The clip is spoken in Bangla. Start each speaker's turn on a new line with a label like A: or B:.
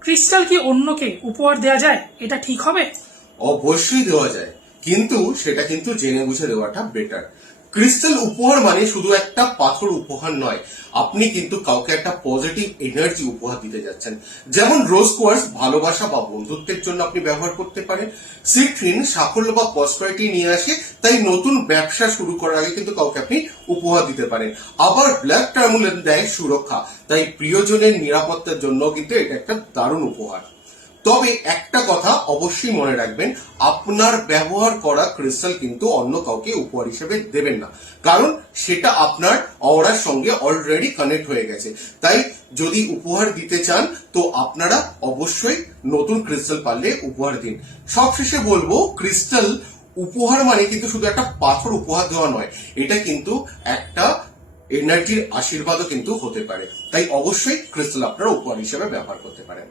A: ক্রিস্টাল কি অন্যকে উপহার দেওয়া যায়? এটা ঠিক হবে?
B: অবশ্যই দেওয়া যায়। কিন্তু সেটা কিন্তু জেনে বুঝে দেওয়াটা বেটার ক্রিস্টাল উপহার মানে শুধু একটা পাথর উপহার নয়, আপনি কিন্তু কাউকে একটা পজিটিভ এনার্জি উপহার দিতে যাচ্ছেন। যেমন রোজ কোয়ার্স ভালোবাসা বা বন্ধুত্বের জন্য আপনি ব্যবহার করতে পারেন। সিট্রিন সাফল্য বা পসপারিটি নিয়ে আসে, তাই নতুন ব্যবসা শুরু করার আগে কিন্তু কাউকে আপনি উপহার দিতে পারেন। আবার ব্ল্যাক টার্মুলেন দেয় সুরক্ষা, তাই প্রিয়জনের নিরাপত্তার জন্য কিন্তু এটা একটা দারুণ উপহার। তবে একটা কথা অবশ্যই মনে রাখবেন, আপনার ব্যবহার করা ক্রিস্টাল কিন্তু অন্য কাউকে উপহার হিসেবে দেবেন না। কারণ সেটা আপনার অওরার সঙ্গে অলরেডি কানেক্ট হয়ে গেছে। তাই যদি উপহার দিতে চান, তো আপনারা অবশ্যই নতুন ক্রিস্টাল পারলে উপহার দিন। সবশেষে বলব ক্রিস্টাল উপহার মানে কিন্তু শুধু একটা পাথর উপহার দেওয়া নয়, এটা কিন্তু একটা এনার্জির আশীর্বাদও কিন্তু হতে পারে। তাই অবশ্যই ক্রিস্টাল আপনারা উপহার হিসেবে ব্যবহার করতে পারেন।